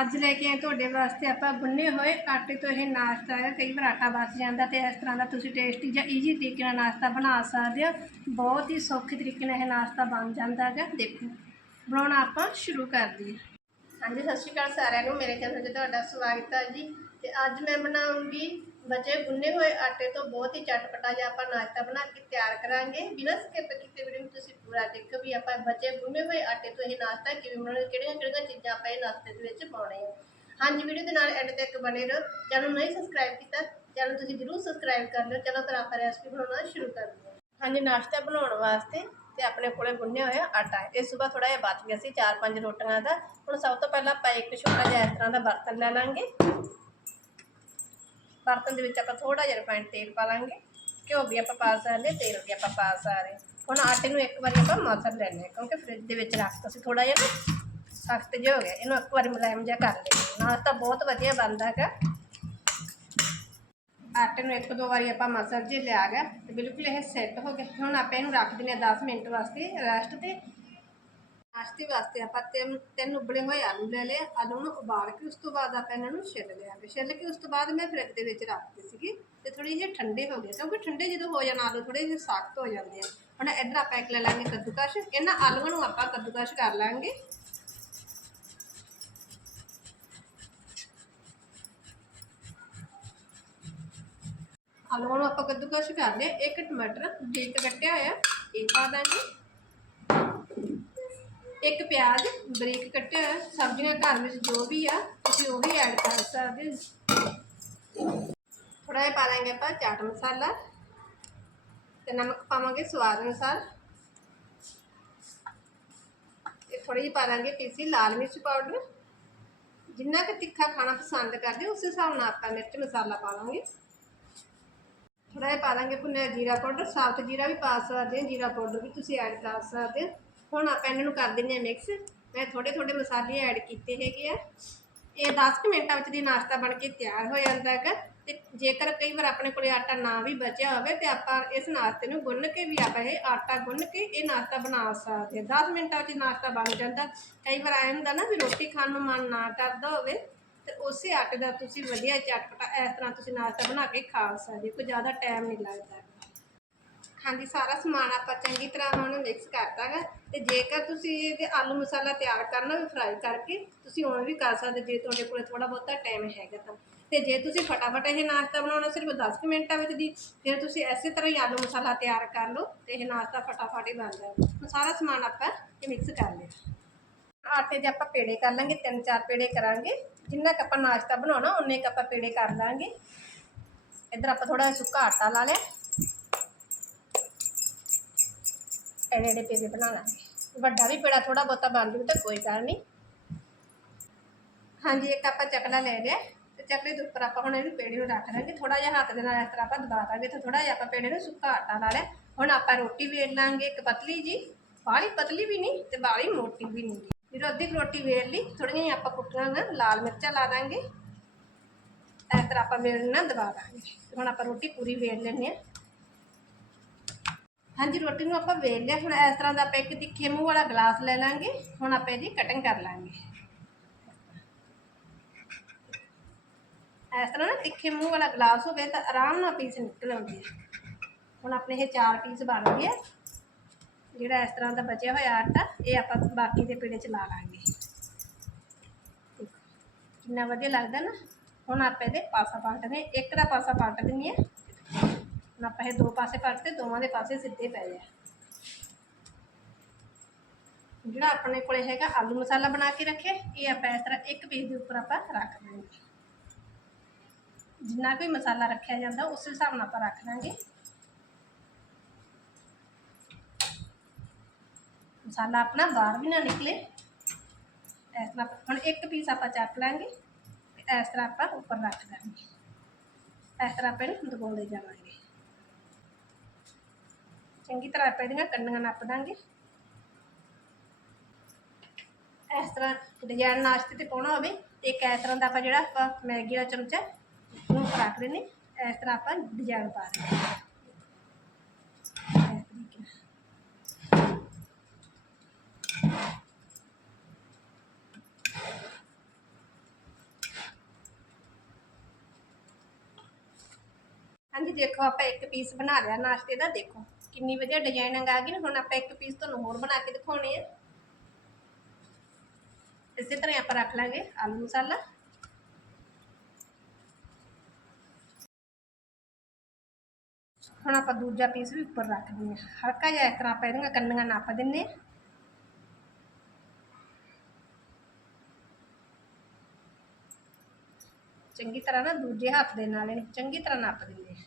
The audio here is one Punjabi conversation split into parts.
ਅੱਜ ਲੈ ਕੇ ਆਏ ਤੁਹਾਡੇ ਵਾਸਤੇ ਆਪਾਂ ਗੁੰਨੇ ਹੋਏ ਆਟੇ ਤੋਂ ਇਹ ਨਾਸ਼ਤਾ ਹੈ, ਕਈ ਵਾਰ ਆਟਾ ਬਚ ਜਾਂਦਾ ਤੇ ਇਸ ਤਰ੍ਹਾਂ ਦਾ ਤੁਸੀਂ ਟੇਸਟੀ ਜਾਂ ਈਜ਼ੀ ਤਰੀਕੇ ਨਾਲ ਨਾਸ਼ਤਾ ਬਣਾ ਸਕਦੇ ਹੋ। ਬਹੁਤ ਹੀ ਸੌਖੇ ਤਰੀਕੇ ਨਾਲ ਇਹ ਨਾਸ਼ਤਾ ਬਣ ਜਾਂਦਾ ਹੈਗਾ, ਦੇਖੋ। ਬਣਾਉਣਾ ਆਪਾਂ ਸ਼ੁਰੂ ਕਰਦੇ ਹਾਂ ਹਾਂਜੀ, ਸਤਿ ਸ਼੍ਰੀ ਅਕਾਲ ਸਾਰਿਆਂ ਨੂੰ। ਮੇਰੇ ਚੈਨਲ 'ਤੇ ਤੁਹਾਡਾ ਸਵਾਗਤ ਹੈ ਜੀ। ਤੇ ਅੱਜ ਮੈਂ ਬਣਾਉਂਗੀ ਬਚੇ ਗੁੰਨੇ ਹੋਏ ਆਟੇ ਤੋਂ ਬਹੁਤ ਹੀ ਚਟਪਟਾ ਜਿਹਾ ਆਪਾਂ ਨਾਸ਼ਤਾ ਬਣਾ ਕੇ ਤਿਆਰ ਕਰਾਂਗੇ। ਬਿਨਾਂ ਸਕਿਪ ਕੀਤੇ ਵੀਡੀਓ ਨੂੰ ਤੁਸੀਂ ਪੂਰਾ ਦੇਖੋ ਵੀ ਆਪਾਂ ਬਚੇ ਗੁੰਨੇ ਹੋਏ ਆਟੇ ਤੋਂ ਇਹ ਨਾਸ਼ਤਾ ਕਿਵੇਂ ਬਣਾਉਣਾ, ਕਿਹੜੀਆਂ ਕਿਹੜੀਆਂ ਚੀਜ਼ਾਂ ਆਪਾਂ ਇਹ ਨਾਸ਼ਤੇ ਦੇ ਵਿੱਚ ਪਾਉਣੇ ਆ। ਹਾਂਜੀ, ਵੀਡੀਓ ਦੇ ਨਾਲ ਐਂਡ ਤੱਕ ਬਣੇ ਰਹੋ। ਚੈਨਲ ਨਹੀਂ ਸਬਸਕ੍ਰਾਈਬ ਕੀਤਾ, ਚੈਨਲ ਤੁਸੀਂ ਜਰੂਰ ਸਬਸਕ੍ਰਾਈਬ ਕਰ ਲਿਓ, ਚਲੋ ਫਿਰ ਆਪਾਂ ਰੈਸਪੀ ਬਣਾਉਣਾ ਸ਼ੁਰੂ ਕਰਦੇ ਹਾਂ। ਹਾਂਜੀ, ਨਾਸ਼ਤਾ ਬਣਾਉਣ ਵਾਸਤੇ ਤੇ ਆਪਣੇ ਕੋਲੇ ਗੁੰਨਿਆ ਹੋਇਆ ਆਟਾ ਹੈ। ਇਹ ਸਵੇਰ ਥੋੜਾ ਜਿਹਾ ਬਚ ਗਿਆ ਸੀ, ਚਾਰ ਪੰਜ ਰੋਟੀਆਂ ਦਾ। ਹੁਣ ਸਭ ਤੋਂ ਪਹਿਲਾਂ ਆਪਾਂ ਇੱਕ ਛੋਟਾ ਜਿਹਾ ਇਸ ਤਰ੍ਹਾਂ ਦਾ ਬਰਤਨ ਲੈ ਲਾਂਗੇ। ਬਰਤਨ ਦੇ ਵਿੱਚ ਆਪਾਂ ਥੋੜਾ ਜਿਹਾ ਰਿਫਾਈਂਡ ਤੇਲ ਪਾ ਲਾਂਗੇ, ਘਿਓ ਵੀ ਆਪਾਂ ਪਾ ਸਕਦੇ, ਤੇਲ ਵੀ ਆਪਾਂ ਪਾ ਸਕਦੇ। ਹੁਣ ਆਟੇ ਨੂੰ ਇੱਕ ਵਾਰੀ ਆਪਾਂ ਮਸਲ ਲੈਣੇ ਆ ਕਿਉਂਕਿ ਫ੍ਰਿਜ ਦੇ ਵਿੱਚ ਰੱਖ ਸੀ ਥੋੜਾ ਜਿਹਾ ਨਾ ਸਖਤ ਜਿਹਾ ਹੋ ਗਿਆ, ਇਹਨੂੰ ਇੱਕ ਵਾਰੀ ਮੁਲਾਇਮ ਜਿਹਾ ਕਰ ਲੈਣਾ ਤਾਂ ਬਹੁਤ ਵਧੀਆ ਬਣਦਾ ਹੈਗਾ। ਆਟੇ ਨੂੰ ਇੱਕ ਦੋ ਵਾਰੀ ਆਪਾਂ ਮਸਲ ਜੇ ਲਿਆ ਗਿਆ, ਤੇ ਬਿਲਕੁਲ ਇਹ ਸੈੱਟ ਹੋ ਗਿਆ। ਹੁਣ ਆਪਾਂ ਇਹਨੂੰ ਰੱਖ ਦਿੰਦੇ ਆ 10 ਮਿੰਟ ਵਾਸਤੇ ਰੈਸਟ ਤੇ। ਨਾਸ਼ਤੇ ਵਾਸਤੇ ਆਪਾਂ ਤਿੰਨ ਤਿੰਨ ਉਬਲੇ ਹੋਏ ਆਲੂ ਲੈ ਲਏ, ਆਲੂ ਨੂੰ ਉਬਾਲ ਕੇ ਉਸ ਤੋਂ ਬਾਅਦ ਆਪਾਂ ਇਹਨਾਂ ਨੂੰ ਛਿੱਲ ਲਿਆ ਛਿੱਲ ਕੇ ਉਸ ਤੋਂ ਬਾਅਦ ਮੈਂ ਫਰਿੱਜ ਦੇ ਵਿੱਚ ਰੱਖਦੇ ਸੀਗੇ ਤੇ ਥੋੜੀ ਜਿਹੀ ਠੰਡੇ ਹੋ ਗਏ ਕਿਉਂਕਿ ਠੰਡੇ ਜਦੋਂ ਹੋ ਜਾਣ ਆਲੂ ਥੋੜੇ ਜਿਹੇ ਸਖਤ ਹੋ ਜਾਂਦੇ ਆ। ਹੁਣ ਇੱਧਰ ਆਪਾਂ ਇੱਕ ਲੈ ਲਾਂਗੇ ਕੱਦੂਕਸ਼, ਇਹਨਾਂ ਆਲੂਆਂ ਨੂੰ ਆਪਾਂ ਕੱਦੂਕਸ਼ ਕਰ ਲਾਂਗੇ। ਆਲੂਆਂ ਨੂੰ ਆਪਾਂ ਕੱਦੂਕਸ਼ ਕਰ ਲਿਆ ਇੱਕ ਟਮਾਟਰ ਬਰੀਕ ਕੱਟਿਆ ਹੋਇਆ, ਇਹ ਪਾ ਦਾਂਗੇ। ਇੱਕ ਪਿਆਜ਼ ਬਰੀਕ ਕੱਟਿਆ ਹੋਇਆ, ਸਬਜ਼ੀਆਂ ਘਰ ਵਿੱਚ ਜੋ ਵੀ ਆ, ਤੁਸੀਂ ਉਹ ਵੀ ਐਡ ਕਰ ਸਕਦੇ ਹੋ। ਥੋੜਾ ਜਿਹਾ ਪਾ ਦਾਂਗੇ ਆਪਾਂ ਚਾਟ ਮਸਾਲਾ ਤੇ ਨਮਕ ਪਾਵਾਂਗੇ ਸਵਾਦ ਅਨੁਸਾਰ। ਤੇ ਥੋੜੀ ਜਿਹੀ ਪਾ ਦਾਂਗੇ ਪੀਸੀ ਲਾਲ ਮਿਰਚ ਪਾਊਡਰ ਜਿੰਨਾ ਕਿ ਤਿੱਖਾ ਖਾਣਾ ਪਸੰਦ ਕਰਦੇ ਹੋ, ਉਸ ਹਿਸਾਬ ਨਾਲ ਆਪਾਂ ਮਿਰਚ ਮਸਾਲਾ ਪਾਵਾਂਗੇ ਥੋੜਾ ਜਿਹਾ ਪਾ ਦਾਂਗੇ ਭੁੰਨਿਆ ਜੀਰਾ ਪਾਊਡਰ ਸਾਫਤ ਜੀਰਾ ਵੀ ਪਾ ਸਕਦੇ ਹੋ, ਜੀਰਾ ਪਾਊਡਰ ਵੀ ਤੁਸੀਂ ਐਡ ਕਰ ਸਕਦੇ ਹੋ। ਹੁਣ ਆਪਾਂ ਇਹਨਾਂ ਨੂੰ ਕਰ ਦਿੰਦੇ ਆ ਮਿਕਸ ਮੈਂ ਥੋੜੇ ਥੋੜੇ ਮਸਾਲੇ ਐਡ ਕੀਤੇ ਹੈਗੇ ਆ। ਇਹ 10 ਕੁ ਮਿੰਟਾਂ ਵਿੱਚ ਦੀ ਨਾਸ਼ਤਾ ਬਣ ਕੇ ਤਿਆਰ ਹੋ ਜਾਂਦਾ ਹੈਗਾ। ਤੇ ਜੇਕਰ ਕਈ ਵਾਰ ਆਪਣੇ ਕੋਲੇ ਆਟਾ ਨਾ ਵੀ ਬਚਿਆ ਹੋਵੇ, ਤੇ ਆਪਾਂ ਇਸ ਨਾਸ਼ਤੇ ਨੂੰ ਗੁੰਨ ਕੇ ਵੀ ਆਪਾਂ ਇਹ ਆਟਾ ਗੁੰਨ ਕੇ ਇਹ ਨਾਸ਼ਤਾ ਬਣਾ ਸਕਦੇ ਹਾਂ। 10 ਮਿੰਟਾਂ ਵਿੱਚ ਨਾਸ਼ਤਾ ਬਣ ਜਾਂਦਾ। ਕਈ ਵਾਰ ਆਇਆ ਹੁੰਦਾ ਨਾ ਵੀ ਰੋਟੀ ਖਾਣ ਨੂੰ ਮਨ ਨਾ ਕਰਦਾ ਹੋਵੇ, ਤੇ ਉਸੇ ਆਟੇ ਦਾ ਤੁਸੀਂ ਵਧੀਆ ਚਟਪਟਾ ਇਸ ਤਰ੍ਹਾਂ ਤੁਸੀਂ ਨਾਸ਼ਤਾ ਬਣਾ ਕੇ ਖਾ ਸਕਦੇ ਹੋ। ਕੋਈ ਜ਼ਿਆਦਾ ਟਾਈਮ ਨਹੀਂ ਲੱਗਦਾ। ਹਾਂਜੀ ਸਾਰਾ ਸਮਾਨ ਆਪਾਂ ਚੰਗੀ ਤਰ੍ਹਾਂ ਹੁਣ ਮਿਕਸ ਕਰਤਾ ਕਰਦਾਗਾ। ਤੇ ਜੇਕਰ ਤੁਸੀਂ ਇਹਦੇ ਆਲੂ ਮਸਾਲਾ ਤਿਆਰ ਕਰਨਾ ਵੀ ਫਰਾਈ ਕਰਕੇ, ਤੁਸੀਂ ਉਵੇਂ ਵੀ ਕਰ ਸਕਦੇ ਜੇ ਤੁਹਾਡੇ ਕੋਲ ਥੋੜਾ ਬਹੁਤਾ ਟਾਈਮ ਹੈਗਾ ਤਾਂ। ਤੇ ਜੇ ਤੁਸੀਂ ਫਟਾਫਟ ਇਹ ਨਾਸ਼ਤਾ ਬਣਾਉਣਾ ਸਿਰਫ 10 ਕੁ ਮਿੰਟਾਂ ਵਿੱਚ ਦੀ, ਫਿਰ ਤੁਸੀਂ ਐਸੇ ਤਰ੍ਹਾਂ ਹੀ ਆਲੂ ਮਸਾਲਾ ਤਿਆਰ ਕਰ ਲਓ ਤੇ ਇਹ ਨਾਸ਼ਤਾ ਫਟਾਫਟ ਹੀ ਬਣ ਜਾਏਗਾ। ਹੁਣ ਸਾਰਾ ਸਮਾਨ ਆਪਾਂ ਇਹ ਮਿਕਸ ਕਰ ਲਿਆ। ਆਟੇ ਦੇ ਆਪਾਂ ਪੇੜੇ ਕਰ ਲਾਂਗੇ, ਤਿੰਨ ਚਾਰ ਪੇੜੇ ਕਰਾਂਗੇ। ਜਿੰਨਾ ਕੁ ਆਪਾਂ ਨਾਸ਼ਤਾ ਬਣਾਉਣਾ, ਉਨੇ ਕੁ ਆਪਾਂ ਪੇੜੇ ਕਰ ਲਾਂਗੇ। ਇੱਧਰ ਆਪਾਂ ਥੋੜਾ ਸੁੱਕਾ ਆਟਾ ਲਾ ਲਿਆ। ਐਡੇ ਐਡੇ ਪੇੜੇ ਬਣਾ ਲਾਂਗੇ। ਵੱਡਾ ਵੀ ਪੇੜਾ ਥੋੜਾ ਬਹੁਤਾ ਬਣ ਜੂ ਤਾਂ ਕੋਈ ਗੱਲ ਨਹੀਂ। ਹਾਂਜੀ, ਇੱਕ ਆਪਾਂ ਚਕਲਾ ਲੈ ਲਿਆ। ਤੇ ਚਕਲੇ ਦੇ ਉੱਪਰ ਆਪਾਂ ਹੁਣ ਇਹਨੂੰ ਪੇੜੇ ਨੂੰ ਰੱਖ ਦਾਂਗੇ। ਥੋੜਾ ਜਿਹਾ ਹੱਥ ਦੇ ਨਾਲ ਇਸ ਤਰ੍ਹਾਂ ਆਪਾਂ ਦਬਾ ਦਾਂਗੇ ਤੇ ਥੋੜਾ ਜਿਹਾ ਆਪਾਂ ਪੇੜੇ ਨੂੰ ਸੁੱਕਾ ਆਟਾ ਲਾ ਲਿਆ। ਹੁਣ ਆਪਾਂ ਰੋਟੀ ਵੇਲ ਲਾਂਗੇ ਇੱਕ ਪਤਲੀ ਜੀ ਬਾਹਲੀ ਪਤਲੀ ਵੀ ਨਹੀਂ ਤੇ ਬਾਹਲੀ ਮੋਟੀ ਵੀ ਨਹੀਂ। ਜਦੋਂ ਅੱਧੀ ਰੋਟੀ ਵੇਲ ਲਈ ਥੋੜੀਆਂ ਜਿਹੀਆਂ ਆਪਾਂ ਕੁੱਟੀਆਂ ਨਾ ਲਾਲ ਮਿਰਚਾਂ ਲਾ ਦਾਂਗੇ। ਇਸ ਤਰ੍ਹਾਂ ਆਪਾਂ ਵੇਲ ਨਾ ਦਬਾ ਦਾਂਗੇ। ਹੁਣ ਆਪਾਂ ਰੋਟੀ ਪੂਰੀ ਵੇਲ ਲੈਂਦੇ ਹਾਂ। ਹਾਂਜੀ, ਰੋਟੀ ਨੂੰ ਆਪਾਂ ਵੇਲ ਲਿਆ। ਹੁਣ ਇਸ ਤਰ੍ਹਾਂ ਦਾ ਆਪਾਂ ਇੱਕ ਤਿੱਖੇ ਮੂੰਹ ਵਾਲਾ ਗਲਾਸ ਲੈ ਲਾਂਗੇ। ਹੁਣ ਆਪਾਂ ਇਹਦੀ ਕਟਿੰਗ ਕਰ ਲਾਂਗੇ। ਇਸ ਤਰ੍ਹਾਂ ਨਾ ਤਿੱਖੇ ਮੂੰਹ ਵਾਲਾ ਗਲਾਸ ਹੋਵੇ ਤਾਂ ਆਰਾਮ ਨਾਲ ਪੀਸ ਨਿਕਲ ਆਉਂਦੇ ਆ ਹੁਣ ਆਪਣੇ ਇਹ ਚਾਰ ਪੀਸ ਬਣ ਗਏ ਜਿਹੜਾ ਇਸ ਤਰ੍ਹਾਂ ਦਾ ਬਚਿਆ ਹੋਇਆ ਆਟਾ, ਇਹ ਆਪਾਂ ਬਾਕੀ ਦੇ ਪੇੜੇ ਚ ਲਾ ਲਾਂਗੇ। ਕਿੰਨਾ ਵਧੀਆ ਲੱਗਦਾ ਨਾ। ਹੁਣ ਆਪਾਂ ਇਹਦੇ ਪਾਸਾ ਪਲਟਦੇ ਇੱਕ ਦਾ ਪਾਸਾ ਪਲਟ ਦਿੰਨੀ ਆ ਹੁਣ ਆਪਾਂ ਇਹ ਦੋ ਪਾਸੇ ਪਲਟਦੇ ਦੋਵਾਂ ਦੇ ਪਾਸੇ ਸਿੱਧੇ ਪੈ ਜਾ ਜਿਹੜਾ ਆਪਣੇ ਕੋਲੇ ਹੈਗਾ ਆਲੂ ਮਸਾਲਾ ਬਣਾ ਕੇ ਰੱਖਿਆ ਇਹ ਆਪਾਂ ਇਸ ਤਰ੍ਹਾਂ ਇੱਕ ਪੀਸ ਦੇ ਉੱਪਰ ਆਪਾਂ ਰੱਖ ਦਾਂਗੇ ਜਿੰਨਾ ਕੋਈ ਮਸਾਲਾ ਰੱਖਿਆ ਜਾਂਦਾ ਉਸ ਹਿਸਾਬ ਨਾਲ ਆਪਾਂ ਰੱਖ ਦਾਂਗੇ ਮਸਾਲਾ ਆਪਣਾ ਬਾਹਰ ਵੀ ਨਾ ਨਿਕਲੇ ਇਸ ਤਰ੍ਹਾਂ ਆਪਾਂ- ਹੁਣ ਇੱਕ ਪੀਸ ਆਪਾਂ ਚੱਕ ਲਾਂਗੇ ਤੇ ਇਸ ਤਰ੍ਹਾਂ ਆਪਾਂ ਉੱਪਰ ਰੱਖ ਦਾਂਗੇ ਇਸ ਤਰ੍ਹਾਂ ਆਪਾਂ ਇਹਨੂੰ ਦਬਾਉਂਦੇ ਜਾਵਾਂਗੇ ਚੰਗੀ ਤਰ੍ਹਾਂ ਆਪਾਂ ਇਹਦੀਆਂ ਕੰਨੀਆਂ ਨੱਪ ਦਾਂਗੇ ਇਸ ਤਰ੍ਹਾਂ ਡਿਜ਼ਾਈਨ ਨਾਸ਼ਤੇ ਤੇ ਪਾਉਣਾ ਹੋਵੇ ਤੇ ਇੱਕ ਇਸ ਤਰ੍ਹਾਂ ਦਾ ਆਪਾਂ ਜਿਹੜਾ ਆਪਾਂ ਮੈਗੀ ਦਾ ਚਮਚਾ ਉਹਨੂੰ ਰੱਖ ਲੈਨੇ ਇਸ ਤਰ੍ਹਾਂ ਆਪਾਂ ਡਿਜ਼ਾਈਨ ਪਾ ਦਿੰਦੇ ਹਾਂਜੀ, ਦੇਖੋ ਆਪਾਂ ਇੱਕ ਪੀਸ ਬਣਾ ਲਿਆ ਨਾਸ਼ਤੇ ਦਾ, ਦੇਖੋ। ਕਿੰਨੀ ਵਧੀਆ ਡਿਜ਼ਾਈਨਿੰਗ ਆ ਗਈ ਨਾ, ਹੁਣ ਆਪਾਂ ਇੱਕ ਪੀਸ ਤੁਹਾਨੂੰ ਹੋਰ ਬਣਾ ਕੇ ਦਿਖਾਉਣੇ ਆ। ਇਸੇ ਤਰ੍ਹਾਂ ਆਪਾਂ ਰੱਖ ਲਾਂਗੇ ਆਲੂ ਮਸਾਲਾ। ਹੁਣ ਆਪਾਂ ਦੂਜਾ ਪੀਸ ਵੀ ਉੱਪਰ ਰੱਖ ਦਿੰਦੇ ਹਾਂ। ਹਲਕਾ ਜਿਹਾ ਇਸ ਤਰ੍ਹਾਂ ਆਪਾਂ ਇਹਦੀਆਂ ਕੰਨੀਆਂ ਨੱਪ ਦਿੰਨੇ ਹਾਂ। ਚੰਗੀ ਤਰ੍ਹਾਂ ਨਾ ਦੂਜੇ ਹੱਥ ਦੇ ਨਾਲ ਇਹਨੂੰ ਚੰਗੀ ਤਰ੍ਹਾਂ ਨੱਪ ਦਿੰਦੇ ਹਾਂ।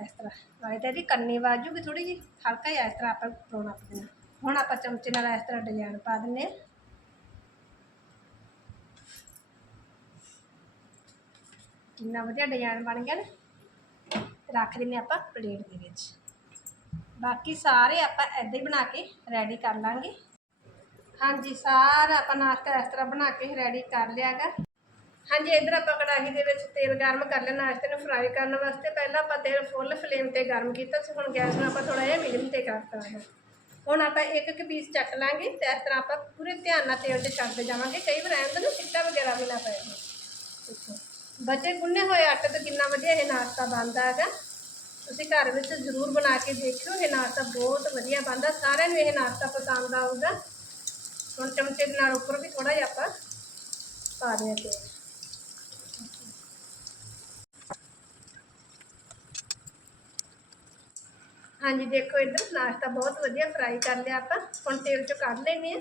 ਇਸ ਤਰ੍ਹਾਂ। ਨਾਲੇ ਤਾਂ ਇਹਦੀ ਕੰਨੀ ਵਾਜੂਗੀ ਥੋੜੀ ਜੀ ਹਲਕਾ ਹੀ ਇਸ ਤਰ੍ਹਾਂ ਆਪਾਂ ਉੱਪਰੋਂ ਨੱਪ ਦਿੰਦੇ ਹੁਣ ਆਪਾਂ ਚਮਚੇ ਨਾਲ ਇਸ ਤਰ੍ਹਾਂ ਡਿਜ਼ਾਈਨ ਪਾ ਦਿੰਦੇ ਹਾਂ। ਕਿੰਨਾ ਵਧੀਆ ਡਿਜ਼ਾਈਨ ਬਣ ਗਿਆ ਨਾ। ਰੱਖ ਦਿੰਨੇ ਆਪਾਂ ਪਲੇਟ ਦੇ ਵਿੱਚ। ਬਾਕੀ ਸਾਰੇ ਆਪਾਂ ਐਦਾਂ ਹੀ ਬਣਾ ਕੇ ਰੈਡੀ ਕਰ ਲਾਂਗੇ। ਹਾਂਜੀ, ਸਾਰਾ ਆਪਾਂ ਨਾਸ਼ਤਾ ਇਸ ਤਰ੍ਹਾਂ ਬਣਾ ਕੇ ਰੈਡੀ ਕਰ ਲਿਆਗਾ ਹਾਂਜੀ, ਇਧਰ ਆਪਾਂ ਕੜਾਹੀ ਦੇ ਵਿੱਚ ਤੇਲ ਗਰਮ ਕਰ ਲਿਆ, ਨਾਸ਼ਤੇ ਨੂੰ ਫਰਾਈ ਕਰਨ ਵਾਸਤੇ। ਪਹਿਲਾਂ ਆਪਾਂ ਤੇਲ ਫੁੱਲ ਫਲੇਮ ਤੇ ਗਰਮ ਕੀਤਾ ਸੀ ਹੁਣ ਗੈਸ ਨੂੰ ਆਪਾਂ ਥੋੜਾ ਜਿਹਾ ਮੀਡੀਅਮ ਤੇ ਕਰਤਾ ਹੈ। ਹੁਣ ਆਪਾਂ ਇੱਕ ਇੱਕ ਪੀਸ ਚੱਕ ਲਾਂਗੇ, ਤੇ ਇਸ ਤਰ੍ਹਾਂ ਆਪਾਂ ਪੂਰੇ ਧਿਆਨ ਨਾਲ ਤੇਲ 'ਚ ਛੱਡਦੇ ਜਾਵਾਂਗੇ। ਕਈ ਵਾਰ ਐਂ ਨੂੰ ਨਾ, ਸਿੱਟਾ ਵਗੈਰਾ ਵੀ ਨਾ ਪਏ ਦੇਖੋ ਬੱਚੇ ਗੁੰਨੇ ਹੋਏ ਆਟੇ ਤੋਂ ਕਿੰਨਾ ਵਧੀਆ ਇਹ ਨਾਸ਼ਤਾ ਬਣਦਾ ਹੈਗਾ? ਤੁਸੀਂ ਘਰ ਵਿੱਚ ਜ਼ਰੂਰ ਬਣਾ ਕੇ ਦੇਖਿਓ, ਇਹ ਨਾਸ਼ਤਾ ਬਹੁਤ ਵਧੀਆ ਬਣਦਾ। ਸਾਰਿਆਂ ਨੂੰ ਇਹ ਨਾਸ਼ਤਾ ਪਸੰਦ ਆਊਗਾ। ਹੁਣ ਚਮਚੇ ਦੇ ਨਾਲ ਉੱਪਰ ਵੀ ਥੋੜਾ ਜਿਹਾ ਆਪਾਂ ਪਾ ਦਿਆਂ ਤੇਲ। ਹਾਂਜੀ, ਦੇਖੋ ਇੱਧਰ ਨਾਸ਼ਤਾ ਬਹੁਤ ਵਧੀਆ ਫਰਾਈ ਕਰ ਲਿਆ ਆਪਾਂ। ਹੁਣ ਤੇਲ ਚੋਂ ਕੱਢ ਲੈਨੇ ਆ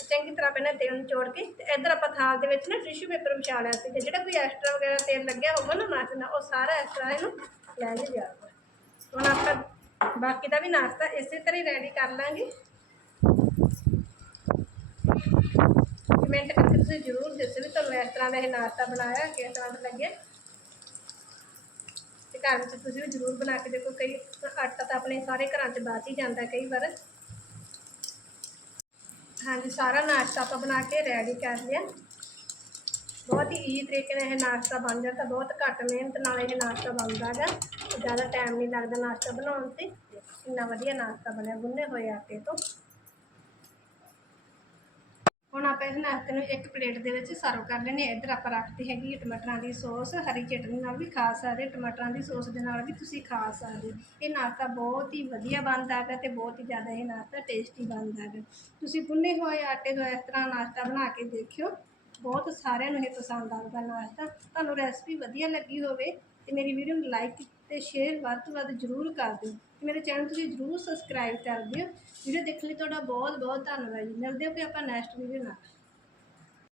ਚੰਗੀ ਤਰ੍ਹਾਂ ਪਹਿਲਾਂ ਤੇਲ ਨੂੰ ਚੋੜ ਕੇ ਤੇ ਇੱਧਰ ਆਪਾਂ ਥਾਲ ਦੇ ਵਿੱਚ ਨਾ ਟਿਸ਼ੂ ਪੇਪਰ ਵਿਛਾ ਲਿਆ ਸੀ। ਜਿਹੜਾ ਕੋਈ ਐਕਸਟਰਾ ਵਗੈਰਾ ਤੇਲ ਲੱਗਿਆ ਹੋਊਗਾ ਨਾ ਨਾਸ਼ਤੇ ਨਾਲ, ਉਹ ਸਾਰਾ ਐਕਸਟਰਾ ਇਹਨੂੰ ਲੈ ਲਿਆ ਜਾਊਗਾ ਹੁਣ ਆਪਾਂ ਬਾਕੀ ਦਾ ਵੀ ਨਾਸ਼ਤਾ ਇਸੇ ਤਰ੍ਹਾਂ ਹੀ ਰੈਡੀ ਕਰ ਲਾਂਗੇ। ਕਮੈਂਟ ਕਰਕੇ ਤੁਸੀਂ ਜ਼ਰੂਰ ਦੱਸੋ ਵੀ ਤੁਹਾਨੂੰ ਇਸ ਤਰ੍ਹਾਂ ਦਾ ਇਹ ਨਾਸ਼ਤਾ ਬਣਾਇਆ, ਕਿਸ ਤਰ੍ਹਾਂ ਦਾ ਲੱਗਿਆ। ਤੇ ਘਰ ਵਿੱਚ ਤੁਸੀਂ ਵੀ ਜ਼ਰੂਰ ਬਣਾ ਕੇ ਦੇਖੋ, ਕਈ ਆਟਾ ਤਾਂ ਆਪਣੇ ਸਾਰੇ ਘਰਾਂ 'ਚ ਬਚ ਹੀ ਜਾਂਦਾ ਕਈ ਵਾਰ। ਹਾਂਜੀ, ਸਾਰਾ ਨਾਸ਼ਤਾ ਆਪਾਂ ਬਣਾ ਕੇ ਰੈਡੀ ਕਰ ਲਿਆ। ਬਹੁਤ ਹੀ ਈਜ਼ੀ ਤਰੀਕੇ ਨਾਲ ਇਹ ਨਾਸ਼ਤਾ ਬਣ ਜਾਂਦਾ, ਬਹੁਤ ਘੱਟ ਮਿਹਨਤ ਨਾਲ ਇਹ ਨਾਸ਼ਤਾ ਬਣਦਾ ਹੈਗਾ। ਜ਼ਿਆਦਾ ਟਾਈਮ ਨਹੀਂ ਲੱਗਦਾ ਨਾਸ਼ਤਾ ਬਣਾਉਣ ਤੇ। ਇੰਨਾ ਵਧੀਆ ਨਾਸ਼ਤਾ ਬਣਿਆ, ਗੁੰਨੇ ਹੋਏ ਆਟੇ ਤੋਂ। ਹੁਣ ਆਪਾਂ ਇਸ ਨਾਸ਼ਤੇ ਨੂੰ ਇੱਕ ਪਲੇਟ ਦੇ ਵਿੱਚ ਸਰਵ ਕਰ ਲੈਣੇ ਇੱਧਰ ਆਪਾਂ ਰੱਖਦੇ ਹੈਗੀ ਟਮਾਟਰਾਂ ਦੀ ਸੌਸ। ਹਰੀ ਚਟਨੀ ਨਾਲ ਵੀ ਖਾ ਸਕਦੇ ਟਮਾਟਰਾਂ ਦੀ ਸੌਸ ਦੇ ਨਾਲ ਵੀ ਤੁਸੀਂ ਖਾ ਸਕਦੇ ਇਹ ਨਾਸ਼ਤਾ ਬਹੁਤ ਹੀ ਵਧੀਆ ਬਣਦਾ ਹੈਗਾ ਤੇ ਬਹੁਤ ਹੀ ਜ਼ਿਆਦਾ ਇਹ ਨਾਸ਼ਤਾ ਟੇਸਟੀ ਬਣਦਾ ਹੈਗਾ। ਤੁਸੀਂ ਗੁੰਨੇ ਹੋਏ ਆਟੇ ਤੋਂ ਇਸ ਤਰ੍ਹਾਂ ਨਾਸ਼ਤਾ ਬਣਾ ਕੇ ਦੇਖਿਓ। ਬਹੁਤ ਸਾਰਿਆਂ ਨੂੰ ਇਹ ਪਸੰਦ ਆਊਗਾ ਨਾਸ਼ਤਾ। ਤੁਹਾਨੂੰ ਰੈਸਪੀ ਵਧੀਆ ਲੱਗੀ ਹੋਵੇ ਤੇ ਮੇਰੀ ਵੀਡੀਓ ਨੂੰ ਲਾਈਕ ਤੇ ਸ਼ੇਅਰ ਵੱਧ ਤੋਂ ਵੱਧ ਜ਼ਰੂਰ ਕਰ ਦਿਓ। ਮੇਰੇ ਚੈਨਲ ਤੁਸੀਂ ਜ਼ਰੂਰ ਸਬਸਕ੍ਰਾਈਬ ਕਰ ਦਿਓ। ਵੀਡੀਓ ਦੇਖਣ ਲਈ ਤੁਹਾਡਾ ਬਹੁਤ ਬਹੁਤ ਧੰਨਵਾਦ ਜੀ। ਮਿਲਦੇ ਹਾਂ ਕਿ ਆਪਾਂ ਨੈਕਸਟ ਵੀਡੀਓ ਨਾਲ।